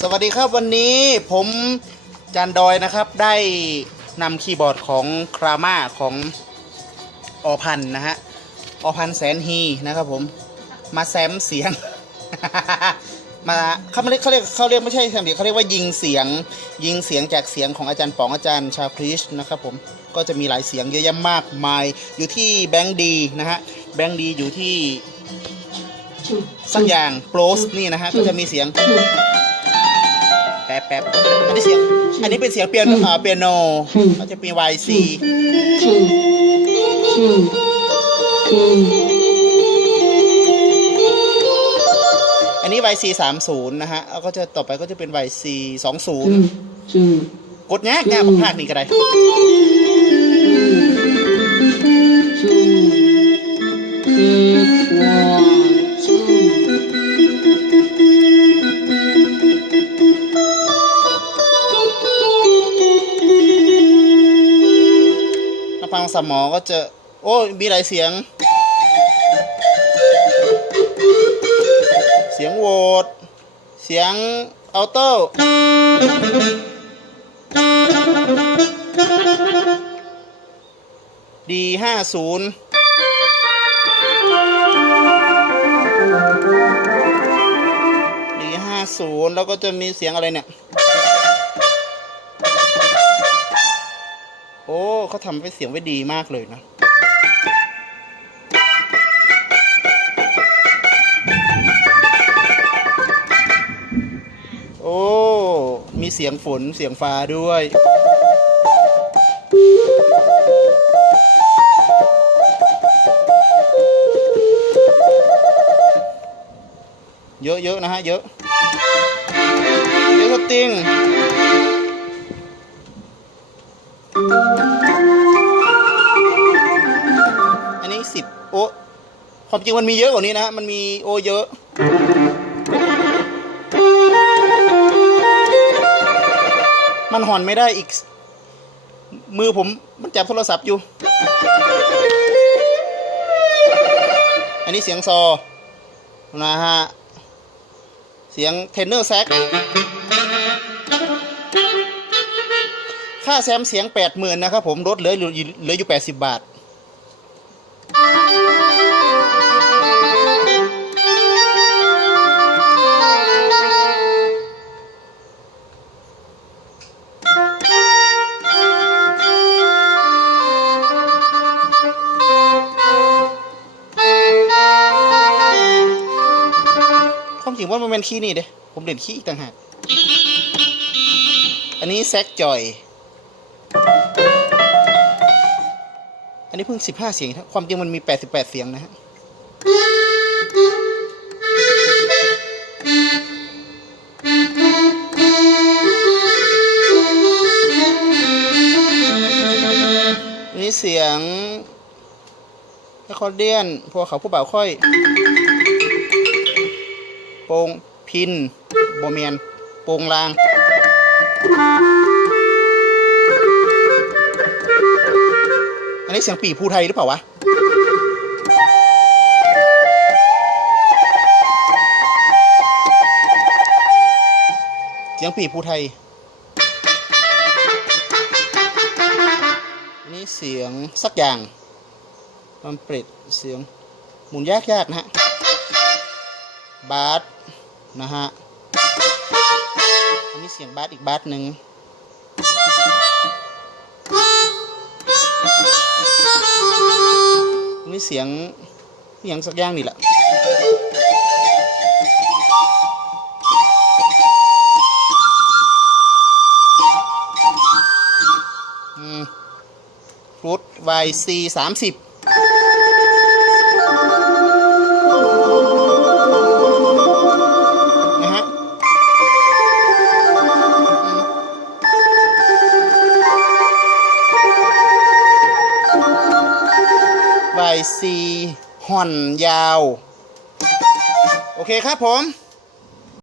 สวัสดีครับวันนี้ผมจานดอยนะครับได้นำคีย์บอร์ดของครามาของอพันนะฮะอพันแสนฮีนะครับผมมาแซมเสียง มาเขาไม่เรียกเขาเรียกเขาเรียกไม่ใช่แซมเสียงเขาเรียกว่ายิงเสียงยิงเสียงจากเสียงของอาจารย์ป๋องอาจารย์ชาคริชนะครับผมก็จะมีหลายเสียงเยอะแยะมากมายอยู่ที่แบงค์ดีนะฮะแบงค์ดีอยู่ที่สักอย่างโปรสนี่นะฮะก็จะมีเสียง ป๊บแป๊บอันนี้เสียง อันนี้เป็นเสียงเปียโนเปียโนเขาจะมี YC อันนี้ YC สามศูนย์นะฮะแล้วก็จะต่อไปก็จะเป็น YC สองศูนย์กดแง่แง่ภาคนี้ก็ได้ สมอก็จะ โอ้ยมีหลายเสียง เสียงโหวตเสียงออโต้ดีห้าศูนย์ดีห้าศูนย์แล้วก็จะมีเสียงอะไรเนี่ย อ้เขาทำไปเสียงไว้ดีมากเลยนะ โอ้ มีเสียงฝนเสียงฟ้าด้วย เยอะๆนะฮะ เยอะ เยอะจริง ความจริงมันมีเยอะกว่านี้นะฮะมันมีโอเยอะมันหอนไม่ได้อีก มือผมมันจับโทรศัพท์อยู่ อันนี้เสียงซอ นะฮะ เสียงเทนเนอร์แซก ค่าแซมเสียง 80,000 นะครับผมลดเหลืออยู่เหลืออยู่ 80 บาท ความจริงว่ามันเป็นคีย์นี่เด้ผมเล่นคีย์อีกต่างหาก อันนี้แซกจอย อันนี้เพิ่ง15เสียงครับความจริงมันมี88เสียงนะฮะอันนี้เสียงแอคคอร์เดียนพวกเขาผู้บ่าวค่อย ปงพินโบเมียนโปงลาง อันนี้เสียงปีภูไทยหรือเปล่าวะเสียงปีภูไทยอันนี้เสียงสักอย่างมันเปรตเสียงหมุนยากๆนะฮะ บาสนะฮะอันนี้เสียงบาสอีกบาสหนึ่งนี่เสียงเสียงสักอย่างนี่แหละอืมฟุตวายซีสามสิบ ซีห่อนยาว โอเคครับผม